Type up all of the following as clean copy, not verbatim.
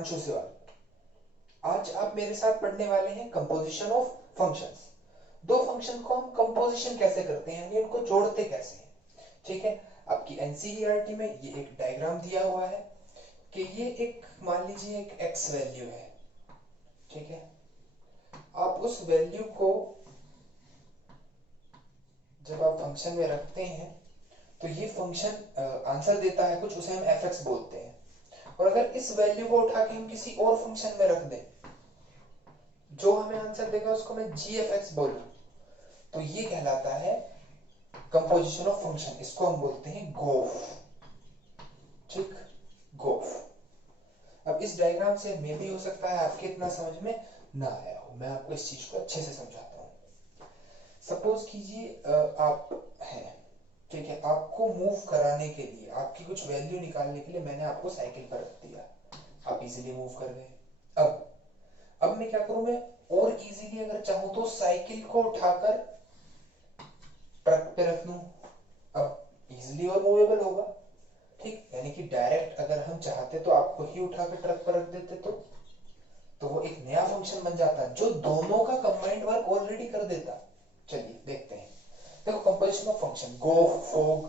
हिमांशु सिवाल। आज आप मेरे साथ पढ़ने वाले हैं कंपोजिशन ऑफ फंक्शंस। दो फंक्शन को हम कंपोजिशन कैसे करते हैं, यानी उनको जोड़ते कैसे हैं। ठीक है, आपकी एनसीईआरटी में ये एक डायग्राम दिया हुआ है कि ये एक, मान लीजिए एक एक्स वैल्यू है। ठीक है, आप उस वैल्यू को जब आप फंक्शन में रखते हैं तो ये फंक्शन आंसर देता है कुछ, उसे हम एफ बोलते हैं। और अगर इस वैल्यू को उठा के हम किसी और फंक्शन में रख दें, जो हमें आंसर देगा उसको मैं जी एफ एक्स बोलूं, तो ये कहलाता है कंपोजिशन ऑफ फंक्शन। इसको हम बोलते हैं गोफ। ठीक, गोफ। अब इस डायग्राम से मे भी हो सकता है आपके इतना समझ में ना आया हो, मैं आपको इस चीज को अच्छे से समझाता हूं। सपोज कीजिए आप हैं, ठीक है, आपको मूव कराने के लिए, आपकी कुछ वैल्यू निकालने के लिए मैंने आपको साइकिल पर रख दिया, आप इजीली मूव कर गए। अब मैं क्या करूं, मैं और इजीली अगर चाहूं तो साइकिल को उठाकर ट्रक पे रख दूं, अब इजीली और मूवेबल होगा। ठीक, यानी कि डायरेक्ट अगर हम चाहते तो आपको ही उठाकर ट्रक पर रख देते, तो वो एक नया फंक्शन बन जाता जो दोनों का कंबाइंड वर्क ऑलरेडी कर देता। चलिए देखते हैं। देखो, composition of function, go, fog,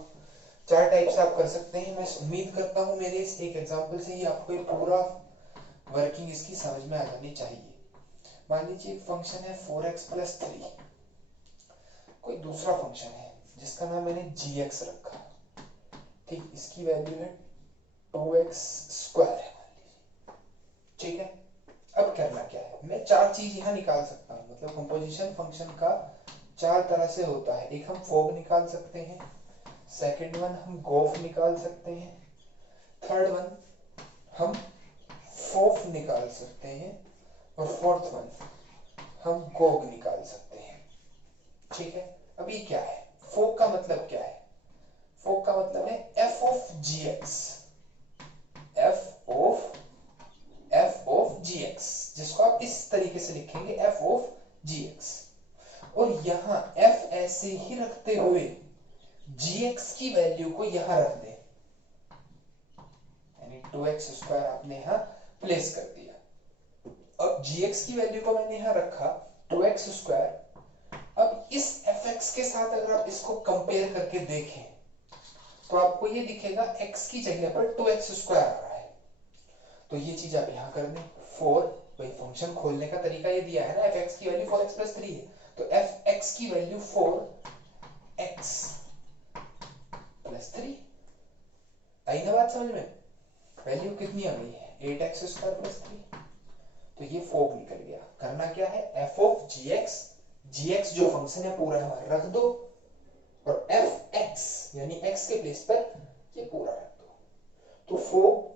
चार टाइप से आप कर सकते हैं। मैं उम्मीद करता हूं मेरे इस एक एग्जांपल से ही आपको ये पूरा वर्किंग इसकी समझ में आ जानी चाहिए। मान लीजिए एक फंक्शन है 4x + 3, कोई दूसरा फंक्शन है जिसका नाम मैंने gx रखा। ठीक, इसकी वैल्यू है 2x² है मान लीजिए। ठीक है, अब करना क्या है, मैं चार चीज यहां निकाल सकता हूं। मतलब कंपोजिशन फंक्शन का चार तरह से होता है। एक हम फोग निकाल सकते हैं, सेकंड वन हम गोफ निकाल सकते हैं, थर्ड वन हम फोफ निकाल सकते हैं, और फोर्थ वन हम गोग निकाल सकते हैं। ठीक है, अब ये क्या है, फोक का मतलब क्या है? फोक का मतलब है F of ji X, F of ji X, जिसको आप इस तरीके से लिखेंगे एफ ऑफ जी एक्स। और यहां एफ ऐसे ही रखते हुए जी एक्स की वैल्यू को यहां रख दें, यानी 2x² आपने यहां प्लेस कर दिया। अब gx की वैल्यू को मैंने यहां रखा 2x²। अब इस fx के साथ अगर आप इसको कंपेयर करके देखें तो आपको ये दिखेगा x की जगह पर 2x² आ रहा है। तो ये चीज आप यहां कर दें। 4, भाई फंक्शन खोलने का तरीका ये दिया है ना, fx की वैल्यू 4x + 3 है, तो fx की वैल्यू 4x + 3 आई ना बात समझ में? वैल्यू कितनी आ गई है, 8x² + 3। तो ये फोग निकल गया। करना क्या है, एफ ऑफ जी एक्स जो फंक्शन है पूरा हमारा रख दो, और एफ एक्स यानी एक्स के प्लेस पर ये पूरा रख दो। तो फोग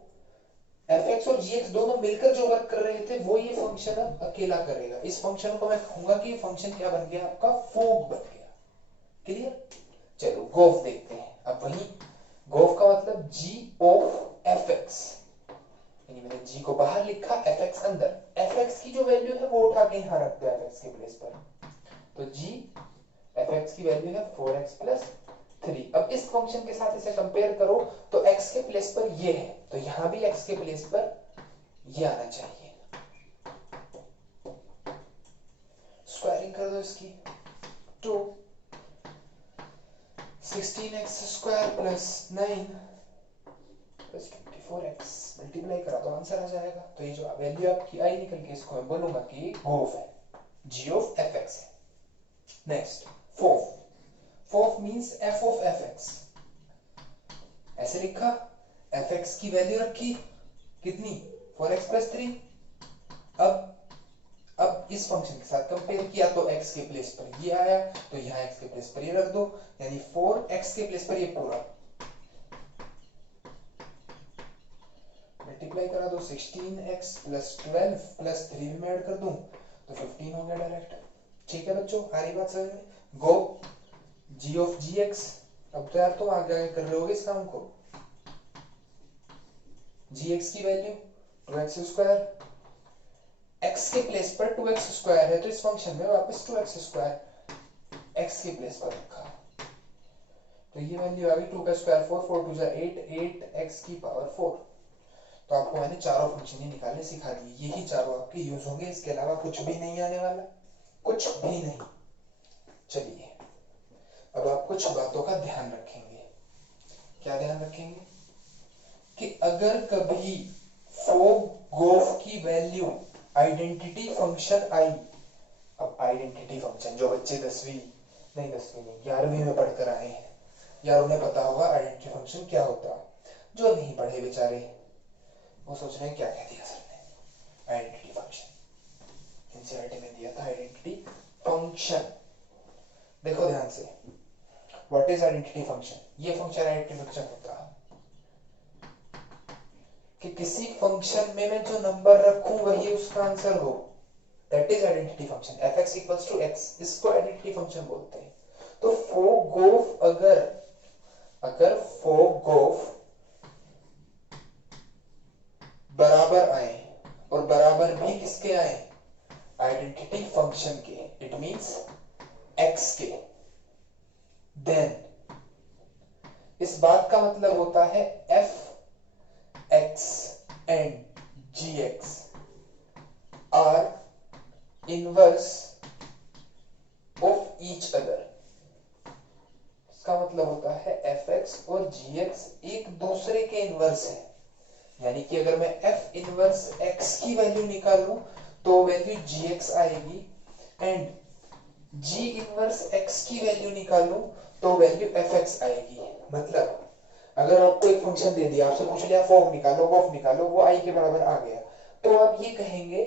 एफ एक्स और जी एक्स दोनों मिलकर जो वर्क कर रहे थे वो ये फंक्शन अब अकेला करेगा। इस फंक्शन को मैं कहूंगा कि ये फंक्शन क्या बन गया, आपका फोग बन गया। क्लियर? चलो गोफ देखते हैं। अब वही गोफ का मतलब जी ऑफ एफ एक्स, यानी मैंने g को बाहर लिखा, fx अंदर। fx की जो वैल्यू है वो उठा के यहां रख दो fx के प्लेस पर, तो g fx की वैल्यू है 4x + 3। अब इस फंक्शन के साथ इसे कंपेयर करो तो x के प्लेस पर ये है, तो यहां भी x के प्लेस पर ये आना चाहिए। स्क्वायरिंग कर दो इसकी, तो 16x² + 9 + 24x मल्टीप्लाई करा तो आंसर आ जाएगा। तो ये जो वैल्यू आपकी आई निकल के, इसको मैं बोलूंगा कि गोफ है, g ऑफ fx है। Next fof, fof means f of fx। ऐसे लिखा, fx की वैल्यू रखी कितनी, 4x + 3। अब इस फंक्शन के साथ कंपेयर किया तो x के प्लेस पर ये आया, तो यहां x के प्लेस पर ये रख दो, यानी 4x के प्लेस पर ये पूरा मल्टीप्लाई करा दो। 16x + 12 + 3 में ऐड कर दूं तो 15 हो गया डायरेक्ट। ठीक है बच्चों, आ रही बात समझ में? गो g ऑफ gx। अब तो यार तुम आगे कर रहे होगे इस काम को। gx की वैल्यू 2x², x के प्लेस पर 2x² है, तो इस फंक्शन में वापस 2x² x के प्लेस पर रखा, तो ये वैल्यू आ गई 2 का स्क्वायर 4, 4 2 8, 8x की पावर 4। तो आपको मैंने चारों फंक्शन ही निकालने सिखा दिए, यही चारों आपके यूज होंगे, इसके अलावा कुछ भी नहीं आने वाला, कुछ भी नहीं। चलिए अब आप कुछ बातों का ध्यान रखेंगे। क्या ध्यान रखेंगे? कि अगर कभी फोग गोफ की वैल्यू आइडेंटिटी फंक्शन आई, अब आइडेंटिटी फंक्शन जो बच्चे 11वीं नहीं 11वीं में पढ़कर आए हैं यार, उन्हें पता होगा आइडेंटिटी फंक्शन क्या होता है। जो नहीं पढ़े बेचारे वो सोच रहे हैं क्या कह दिया सर ने। आइडेंटिटी फंक्शन एनसीईआरटी में दिया था, आइडेंटिटी फंक्शन। देखो ध्यान से, व्हाट इज आइडेंटिटी फंक्शन? ये फंक्शन आइडेंटिटी फंक्शन होता है कि किसी फंक्शन में मैं जो नंबर रखूं वही उसका आंसर हो, that is identity function. fx equals to x, इसको आइडेंटिटी फंक्शन बोलते हैं। तो फोग गोफ अगर फोग गोफ बराबर आए, और बराबर भी किसके आए? आइडेंटिटी फंक्शन के, इट मींस x के, देन इस बात का मतलब होता है f(x) and gx are inverse of each other। इसका मतलब होता है fx और gx एक दूसरे के इनवर्स है। यानी कि अगर मैं f इनवर्स x की वैल्यू निकालूं तो वैल्यू gx आएगी, एंड g इनवर्स x की वैल्यू निकालूं तो वैल्यू fx आएगी। मतलब अगर आपको एक फंक्शन दे दिया, आपसे पूछ लिया फॉग निकालो, गोफ निकालो, वो i के बराबर आ गया, तो आप ये कहेंगे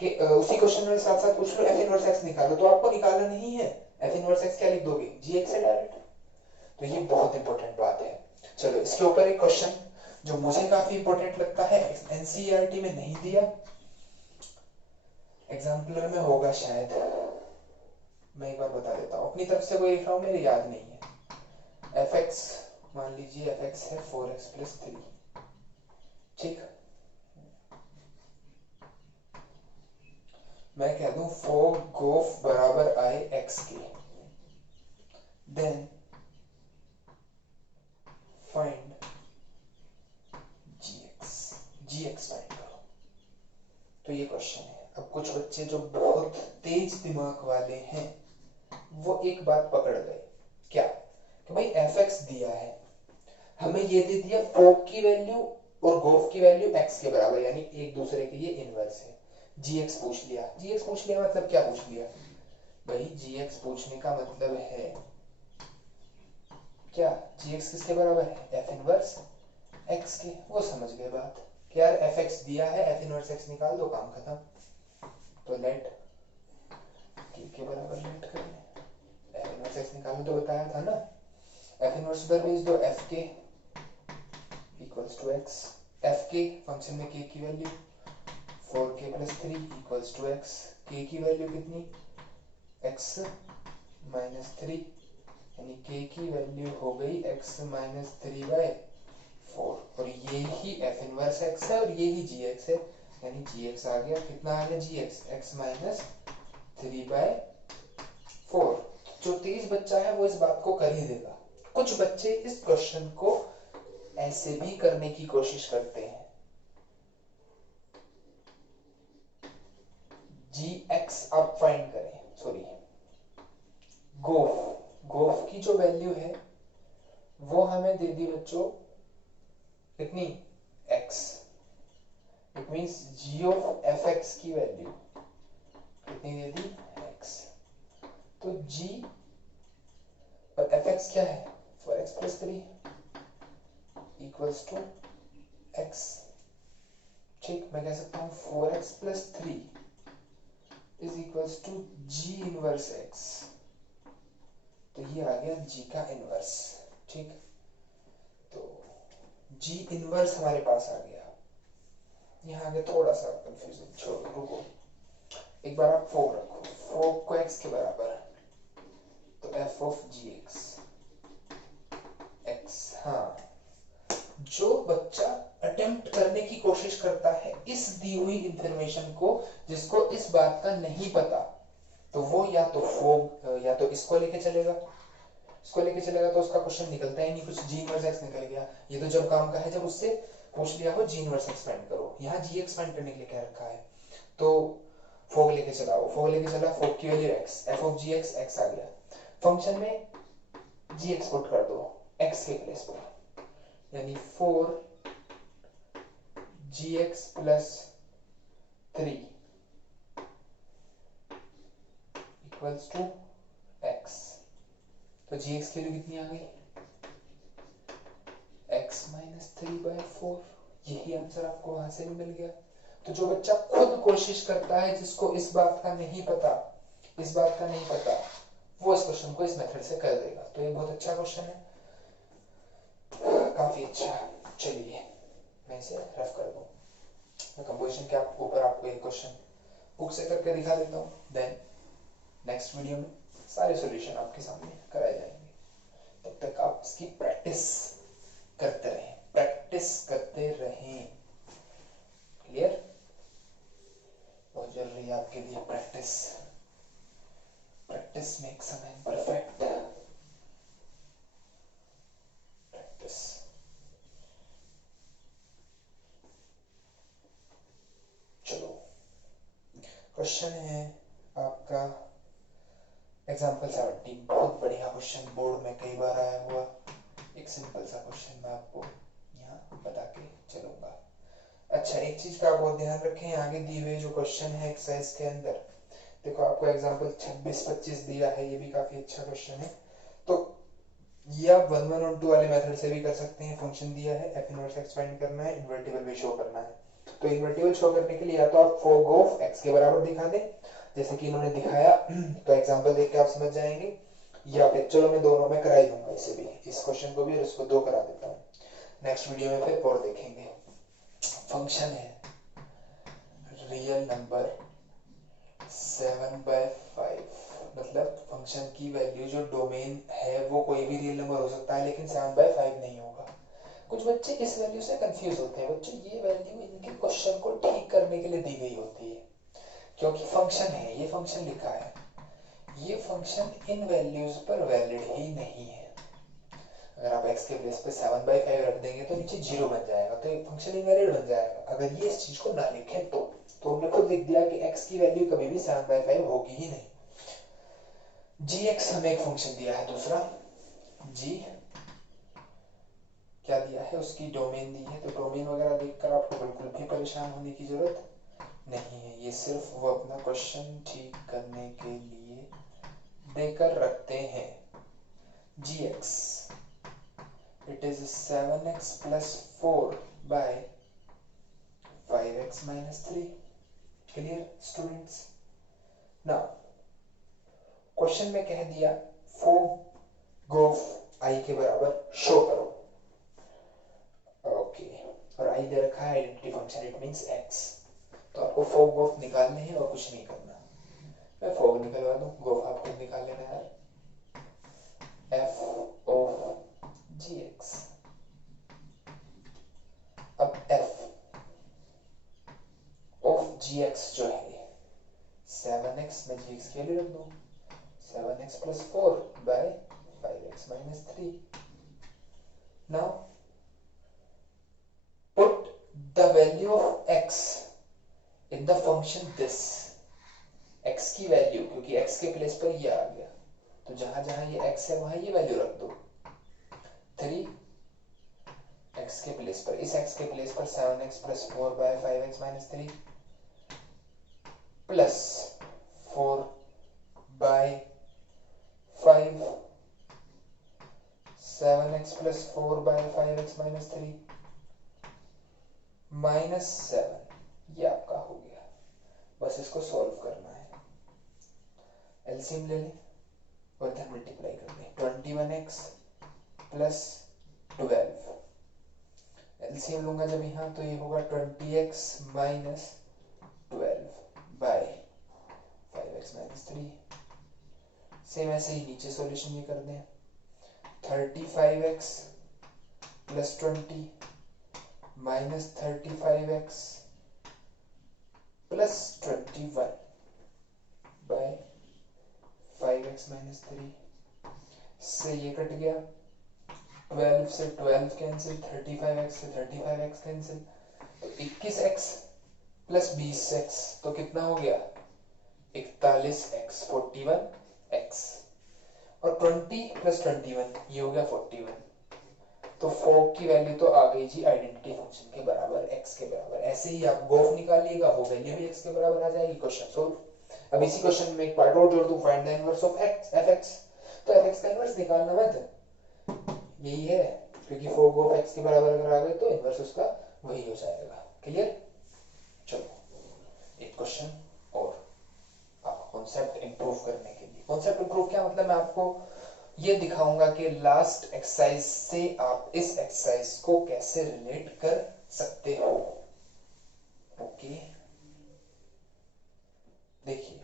कि उसी क्वेश्चन में साथ साथ पूछ लो f इनवर्स x निकालो, तो आपको निकालना नहीं है, f इनवर्स x क्या लिख दोगे? gx से डायरेक्ट। तो ये बहुत इंपॉर्टेंट बात है। चलो इसके ऊपर एक क्वेश्चन जो मुझे काफी इंपॉर्टेंट लगता है, एनसीईआरटी में नहीं दिया, एग्जाम्पलर में होगा शायद, मैं एक बार बता देता हूँ। अपनी तरफ से कोई लिख रहा हूँ, मेरे याद नहीं है। fx मान लीजिए fx है 4x + 3, ठीक। मैं कह दूं फोग गोफ बराबर आए x के, देन फाइंड gx फाइंड करो। तो ये क्वेश्चन है। अब कुछ बच्चे जो बहुत तेज दिमाग वाले हैं वो एक बात पकड़ गए, क्या? कि भाई fx दिया है, हमें ये दे दिया फोग की वैल्यू और गोफ की वैल्यू x के बराबर, यानी एक दूसरे के ये इनवर्स है। gx पूछ लिया मतलब क्या पूछ लिया भाई? gx पूछने का मतलब है क्या? gx किसके बराबर है? f इनवर्स x के। वो समझ गए बात कि यार fx दिया है, f इनवर्स x निकाल दो, काम खत्म। तो लेट के बराबर लेट करें, f इनवर्स x निकालने तो बताया था ना, f इनवर्स उधर भेज दो, f के इक्वल्स टू x, f के फंक्शन में k की value 4k + 3 equals to x, k की वैल्यू कितनी? x - 3, यानी k की वैल्यू हो गई x - 3/4, और ये ही f इनवर्स x है और ये ही gx है, यानी gx आ गया। कितना आ गया gx? x - 3/4। जो तेज बच्चा है वो इस बात को कर ही देगा। कुछ बच्चे इस क्वेश्चन को ऐसे भी करने की कोशिश करते हैं, gx आप फाइंड करें, सॉरी गोफ की जो वैल्यू है वो हमें दे दी बच्चों कितनी? x, it means g of fx की वैल्यू कितनी दे दी? x। तो g और fx क्या है? 4x + 3 इक्वल्स टू x, ठीक। मैं कह सकता हूं 4x + 3 is equals to g inverse x। तो ये आ गया g का इनवर्स, ठीक। तो g इनवर्स हमारे पास आ गया। यहाँ आगे थोड़ा सा कंफ्यूजन छोड़ो, रुको, एक बार आप फोग रखो, फोग को x के बराबर, तो f ऑफ gx x। हाँ, जो बच्चा अटेम्प्ट करने की कोशिश करता है इस दी हुई इंफॉर्मेशन को, जिसको इस बात का नहीं पता, तो वो या तो फोग या तो इसको लेके चलेगा, तो उसका क्वेश्चन निकलता ही नहीं कुछ, g इनवर्स x निकल गया। ये तो जब काम का है, जब उससे पूछ लिया हो जी इनवर्स एक्सपेंड करो, यहाँ जी एक्सपेंड करने के लिए क्या रखा है, तो फोग लेके चला, वो फोग लेके चला, फोग की value x, f of ji x आ गया, फंक्शन में जी एक्सपोर्ट कर दो x के प्लेस पर, यानी 4gx plus 3 equals to x, तो gx की वैल्यू कितनी आ गई, x माइनस 3/4, यही आंसर आपको वहां से भी मिल गया। तो जो बच्चा खुद कोशिश करता है, जिसको इस बात का नहीं पता, वो इस क्वेश्चन को इस मेथड से कर देगा। तो ये बहुत अच्छा क्वेश्चन है, काफी अच्छा। चलिए मैं इसे रफ कर दूं, मैं कंपोजिशन के ऊपर आपको एक क्वेश्चन बुक से करके दिखा देता हूँ, देन नेक्स्ट वीडियो में सारे सॉल्यूशन आपके सामने कराए जाएंगे। तब तक आप इसकी प्रैक्टिस करते रहें, क्लियर? बहुत जरूरी है आपके लिए practice makes a man perfect, practice. चलो क्वेश्चन है आपका एग्जाम्पल 17, बहुत बढ़िया क्वेश्चन, बोर्ड में कई बार आया हुआ एक सिंपल सा क्वेश्चन मैं आपको यहाँ बता के चलूंगा। अच्छा, एक चीज का आप बहुत ध्यान रखें, आगे दिए हुए जो क्वेश्चन है एक्सरसाइज के अंदर, देखो आपको एग्जाम्पल 26-25 दिया है, ये भी काफी अच्छा क्वेश्चन है। तो ये आप 1 1 और 2 वाले मेथड से भी कर सकते हैं। फंक्शन दिया है, f इनवर्स एक्सपेंड करना है, इन्वर्टिबल भी शो करना है। तो इन्वर्टिबल शो करने के लिए या तो आप फोग ऑफ x के बराबर दिखा दें, जैसे कि इन्होंने दिखाया, तो एग्जाम्पल देख के आप समझ जाएंगे, या फिर चलो मैं दोनों में करा ही दूंगा, इसे भी, इस क्वेश्चन को भी और इसको दो करा देता हूँ, नेक्स्ट वीडियो में फिर और देखेंगे। फंक्शन है रियल नंबर 7/5, मतलब फंक्शन की वैल्यू जो डोमेन है वो कोई भी रियल नंबर हो सकता है, लेकिन 7/5 नहीं होगा। कुछ बच्चे इस वैल्यू से कंफ्यूज होते हैं, बच्चों ये वैल्यू इनके क्वेश्चन को ठीक करने के लिए दी गई होती है, क्योंकि फंक्शन है, ये फंक्शन लिखा है, ये फंक्शन इन वैल्यूज पर वैलिड ही नहीं है। अगर आप x के प्लेस पे 7/5 रख देंगे तो नीचे 0 बन जाएगा, तो ये फंक्शन इनवैलिड बन जाएगा। अगर ये इस चीज को ना लिखें तो हमने खुद लिख दिया कि x की वैल्यू कभी भी 7/5 होगी ही नहीं। gx हमें एक फंक्शन दिया है, दूसरा g क्या दिया है, उसकी डोमेन दी है, तो डोमेन वगैरह देखकर आपको बिल्कुल भी परेशान होने की जरूरत नहीं है, ये सिर्फ वो अपना क्वेश्चन ठीक करने के लिए देकर रखते हैं। gx it is 7x plus 4 by 5x minus 3, clear students? now question में कह दिया फोग ऑफ i के बराबर शो करो, ओके, और i दे रखा है identity function, it means x, तो आपको फोग ऑफ निकालने हैं और कुछ नहीं करना। मैं फोग निकलवा दूं, गोफ आप खुद निकाल लेना यार, f ऑफ gx, अब f ऑफ gx जो है 7x में gx के लिए रख दो, 7x plus 4 by 5x minus 3. Now put the value of x in the function this, x की वैल्यू, क्योंकि x के प्लेस पर ये आ गया, तो जहां जहां ये x है वहां ये वैल्यू रख दो, 3 x के प्लेस पर, इस x के प्लेस पर 7x plus 4 by 5x minus 3 plus 4 by 5 7x plus 4 by 5x minus 3 minus 7, ये आपका हो गया। बस इसको सॉल्व करना है, एलसीएम ले लें और इधर मल्टीप्लाई कर दें, 21x प्लस 12, एलसीएम लूंगा जब यहाँ तो ये होगा 20x minus 12 bye 5x minus 3, same ऐसे ही नीचे सॉल्यूशन ये कर दें, 35x plus 20 minus 35x plus 21 by 5x minus 3, से ये कट गया, 12 से 12 कैंसिल, 35x से 35x कैंसिल, तो 21x प्लस 20x तो कितना हो गया 41x, 41x, और 20 प्लस 21 ये हो गया 41। तो 4 की वैल्यू तो आ गई जी आइडेंटिटी फंक्शन के बराबर, x के बराबर। ऐसे ही आप गोफ निकालिएगा, वो वैल्यू भी x के बराबर आ जाएगी। Question solve. अब इसी क्वेश्चन में एक पार्ट और जोड़ दूं, find the inverse of x fx। तो fx का इनवर्स निकालना मत, यही है, क्योंकि 4 गोफ x के बराबर अगर आ गए तो इनवर्स उसका वही हो जाएगा। क्लियर? चलो एक क्वेश्चन और आपका कॉन्सेप्ट इंप्रूव करने के लिए। कॉन्सेप्ट इंप्रूव क्या मतलब, मैं आपको ये दिखाऊंगा कि लास्ट एक्सरसाइज से आप इस एक्सरसाइज को कैसे रिलेट कर सकते हो। ओके, देखिए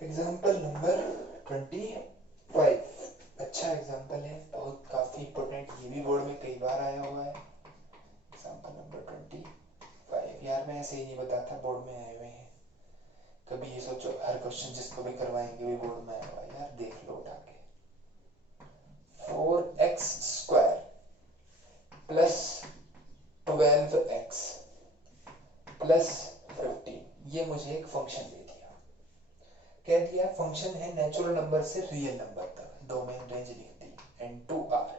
एग्जांपल नंबर 25, अच्छा एग्जांपल है, बहुत काफी इंपॉर्टेंट, ये भी बोर्ड में कई बार आया हुआ है। एग्जांपल नंबर 25, यार मैं ऐसे ही नहीं बताता, बोर्ड में आए हुए हैं। कभी ये सोचो हर क्वेश्चन जिसको भी करवाएंगे वो बोर्ड में आया हुआ है, यार देख लो उठा के। 4x square plus 12x plus 15, ये मुझे एक फंक्शन दे दिया। कह दिया फंक्शन है नेचुरल नंबर से रियल नंबर तक, डोमेन रेंज लिख दी n2r,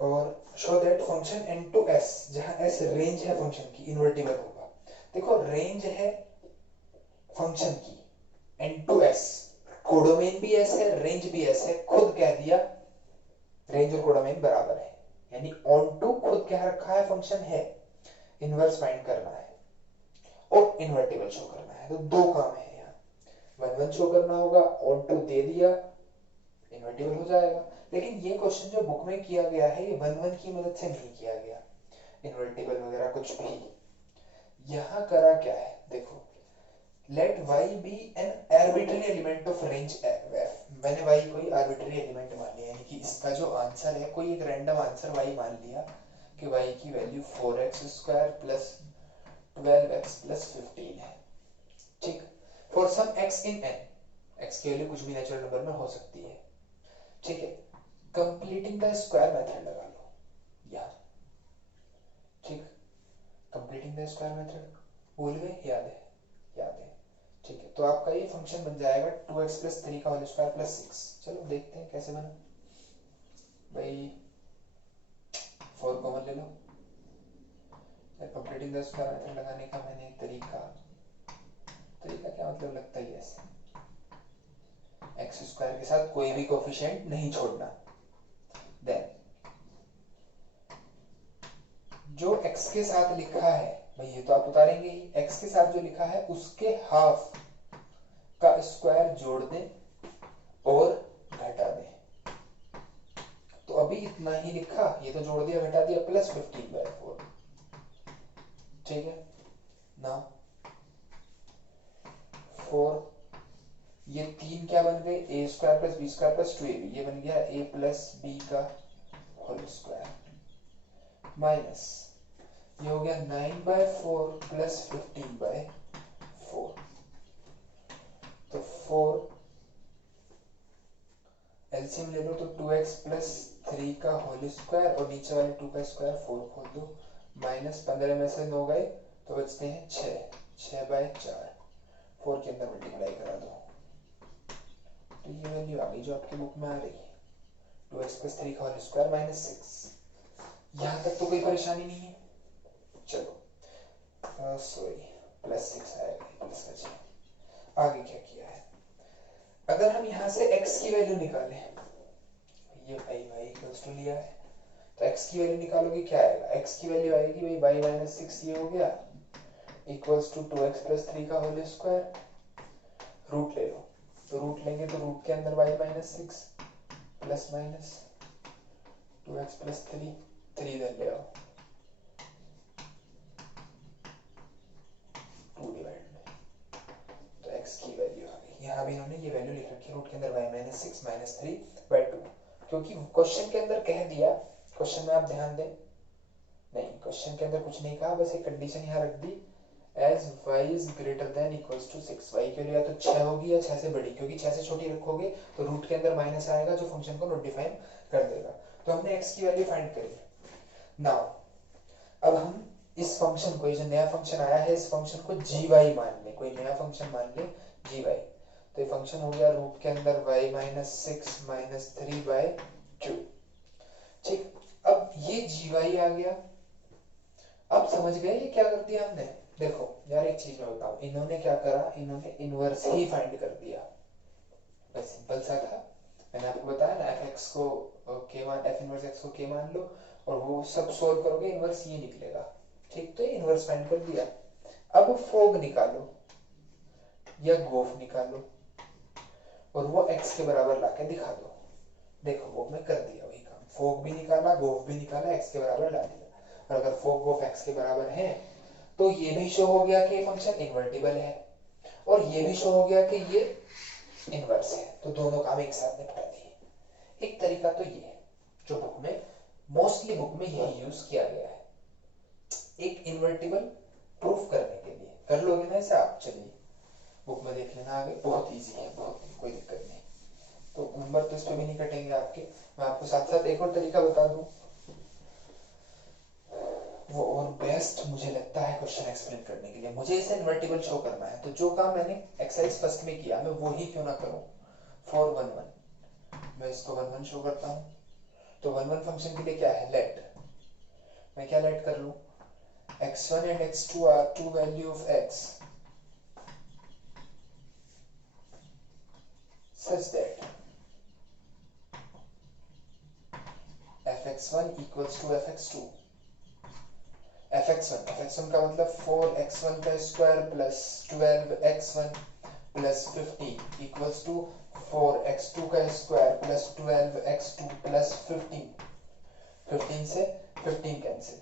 और शो दैट फंक्शन n2s, जहां s रेंज है फंक्शन की, इन्वर्टिबल होगा। देखो रेंज है फंक्शन की n2s, कोडोमेन भी s है, रेंज भी s है, खुद कह दिया रेंज और कोडोमेन बराबर है, यानी ऑन टू खुद कह रखा है फंक्शन है, इनवर्स फाइंड करना है और इन्वर्टिबल शो करना है। तो दो काम है यहाँ, 1 1 शो करना होगा, ऑन टू दे दिया, इन्वर्टिबल हो जाएगा। लेकिन ये क्वेश्चन जो बुक में किया गया है, ये 1 1 की मदद से नहीं किया गया, इन्वर्टिबल वगैरह कुछ भी। यहाँ करा क्या है, देखो let y be an arbitrary element of range f। मैंने y कोई arbitrary element मान लिया, यानी कि इसका जो आंसर है कोई एक रैंडम आंसर y मान लिया कि y की value 4x square plus 12x plus 15 है, ठीक। For some x in n, x की वैल्यू कुछ भी नेचुरल नंबर में हो सकती है, ठीक है। कंप्लीटिंग द स्क्वायर मेथड लगा लो यार, ठीक। कंप्लीटिंग द स्क्वायर मेथड भूल गए? याद है, याद है, ठीक है। तो आपका ये फंक्शन बन जाएगा 2x प्लस 3 का होल स्क्वायर प्लस 6। चलो देखते हैं कैसे बना। भाई 4 कॉमन ले लो, कंप्लीटिंग द स्क्वायर मेथड लगाने का मैंने एक तरीका क्या मतलब लगता है ऐसे, x स्क्वायर के साथ कोई भी कोफिशिएंट नहीं छोड़ना, देन जो x के साथ लिखा है भाई ये तो आप उतारेंगे ही, x के साथ जो लिखा है उसके हाफ का स्क्वायर जोड़ दें और घटा दें। तो अभी इतना ही लिखा, ये तो जोड़ दिया घटा दिया, प्लस 15/4, ठीक है ना। 4 ये 3 क्या बन गए, a square plus b square plus 2ab, ये बन गया a प्लस b का होल स्क्वायर, माइनस ये हो गया 9/4 प्लस 15/4। तो 4 एलसीएम ले लो तो 2x प्लस 3 का होल स्क्वायर और नीचे वाले 2 का स्क्वायर 4 खोल दो, माइनस 15 में से 9 गए तो बचते हैं 6/4, 4 के अंदर मल्टीप्लाई करा दो, तो ये वैल्यू आ गई जो आपकी बुक में आ रही है, 2x प्लस 3 का होल स्क्वायर माइनस 6। यहाँ तक तो कोई परेशानी नहीं है। चलो सॉरी प्लस 6 आएगा, प्लस का 6। आगे क्या किया है, अगर हम यहाँ से x की वैल्यू निकालें, ये भाई y इक्वल्स टू लिया है, तो x की वैल्यू निकालोगे क्या आएगा, x की वैल्यू आएगी भाई y माइनस 6 ये हो गया इक्वल्स टू 2x प्लस 3 का होल स्क्वायर, रूट ले लो, तो रूट लेंगे तो रूट के अंदर y minus 6 plus minus 2x plus 3 इधर ले आओ, 2 डिवाइड में, तो x की वैल्यू आ गई। यहाँ भी इन्होंने ये वैल्यू लिख रखी है, रूट के अंदर y माइनस 6 माइनस 3/2, क्योंकि क्वेश्चन के अंदर कह दिया, क्वेश्चन में आप ध्यान दें, नहीं क्वेश्चन के अंदर कुछ नहीं कहा, बस एक कंडीशन यहाँ रख दी, as y is greater than equals to 6, y के लिए या तो 6 होगी या 6 से बड़ी, क्योंकि 6 से छोटी रखोगे तो रूट के अंदर माइनस आएगा जो फंक्शन को नॉट डिफाइन कर देगा। तो हमने x की वैल्यू फाइंड करी। नाउ अब हम इस फंक्शन को, ये जो नया फंक्शन आया है, इस फंक्शन को gy मान ले, कोई नया फंक्शन मान ले gy। तो ये फंक्शन हो गया रूट के अंदर y माइनस 6 माइनस 3/2। ठीक, अब ये gy आ गया। अब समझ गए ये क्या कर दिया हमने? देखो यार एक चीज मैं बताऊं, इन्होंने क्या करा, इन्होंने इनवर्स ही फाइंड कर दिया। बस सिंपल सा था, मैंने आपको बताया ना, fx को k मान, f इनवर्स x को k मान लो और वो सब सोल्व करोगे इनवर्स ये निकलेगा। ठीक, तो ये इनवर्स फाइंड कर दिया। अब फोग निकालो या गोफ निकालो और वो x के बराबर लाके दिखा दो। देखो वो मैं कर दिया वही काम, फोग भी निकाला, गोफ भी निकाला, x के बराबर ला दिया। और अगर फोग गोफ x के बराबर है तो ये भी शो हो गया कि ये फंक्शन इन्वर्टिबल है और ये भी शो हो गया कि ये इनवर्स है। तो दोनों काम एक साथ निपटा दिए। एक तरीका तो ये है जो बुक में, मोस्टली बुक में यही यूज किया गया है, एक इन्वर्टिबल प्रूफ करने के लिए। कर लोगे ना इसे आप? चलिए बुक में देख लेना आगे, बहुत इजी है, बहुत कोई दिक्कत नहीं। तो नंबर तो इस पे भी नहीं कटेंगे आपके। मैं आपको साथ साथ एक और तरीका बता दूं, वो और बेस्ट मुझे लगता है क्वेश्चन एक्सप्लेन करने के लिए। मुझे इसे इन्वर्टिबल शो करना है, तो जो काम मैंने एक्सरसाइज फर्स्ट में किया मैं वही क्यों ना करूं। 4 1 1 मैं इसको 1 1 शो करता हूं। तो 1 1 फंक्शन के लिए क्या है, लेट, मैं क्या लेट कर लूं, x1 and x2 are two value of x such that fx1 equals to fx2। fx1 का मतलब 4x1 का स्क्वायर प्लस 12x1 प्लस 15 इक्वल्स टू 4x2 का स्क्वायर प्लस 12x2 प्लस 15। 15 से 15 cancel,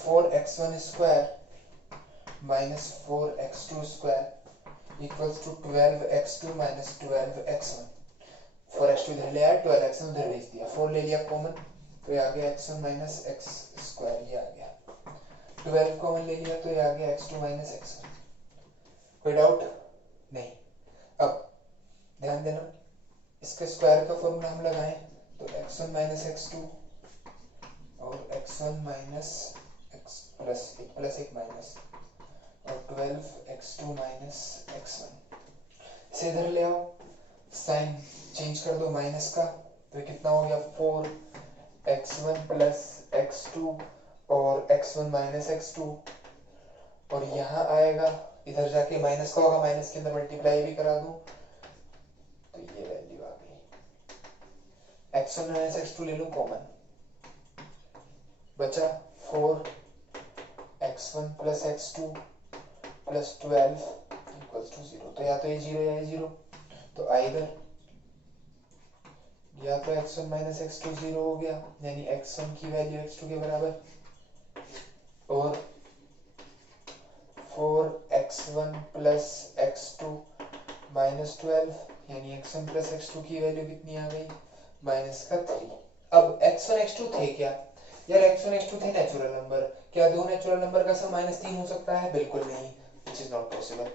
4x1 square minus 4x2 square equals to 12x2 minus 12x1। 4x2 इधर ले आया, 12x1 उधर भेज दिया, 4 ले लिया कॉमन, तो ये आ गया x1 माइनस x स्क्वायर, ये आ गया। 12 कॉमन ले लिया तो ये आ गया x2 माइनस x1। कोई डाउट नहीं? अब ध्यान देना, इसके स्क्वायर का फॉर्मूला हम लगाएं तो x1 माइनस x2 और x1 माइनस x प्लस एक माइनस और 12x2 माइनस x1। इसे इधर ले आओ, साइन चेंज कर दो माइनस का, तो कितना हो गया 4x1 प्लस x2 और x1 माइनस x2। और यहाँ आएगा, इधर जाके माइनस का होगा, माइनस के अंदर मल्टीप्लाई भी करा दूं तो ये वैल्यू आ गई। x1 माइनस x2 ले लूं कॉमन, बचा 4x1 plus x2 plus 12 equals to 0। तो या तो ये 0 या ये 0, तो आइदर या तो x1 माइनस x2 0 हो गया, यानी x1 की वैल्यू x2 के बराबर, और 4x1 प्लस x2 माइनस 12 यानी x1 प्लस x2 की वैल्यू कितनी आ गई, माइनस का 3। अब x1 x2 थे क्या यार? x1 x2 थे नेचुरल नंबर, क्या दो नेचुरल नंबर का सम माइनस 3 हो सकता है? बिल्कुल नहीं, which is not possible।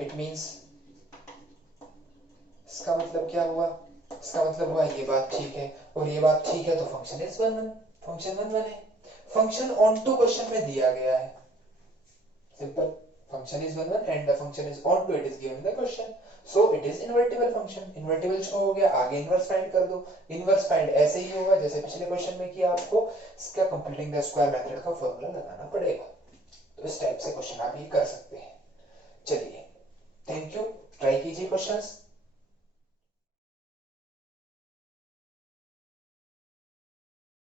It means, इसका मतलब क्या हुआ? इसका मतलब हुआ ये बात ठीक है और ये बात ठीक है, तो फंक्शन इज 1 1, फंक्शन 1 1 है। फंक्शन ऑन टू क्वेश्चन में दिया गया है, simple, function is 1 1 and the function is onto it is given in the question, so it is invertible function. Invertible show हो गया, आगे इनवर्स फाइंड कर दो। इनवर्स फाइंड ऐसे ही होगा जैसे पिछले क्वेश्चन में किया, आपको इसका कंप्लीटिंग द स्क्वायर मेथड का फॉर्मूला लगाना पड़ेगा। तो इस टाइप से क्वेश्चन आप ये कर सकते हैं। चलिए, थैंक यू, ट्राई कीजिए क्वेश्चंस।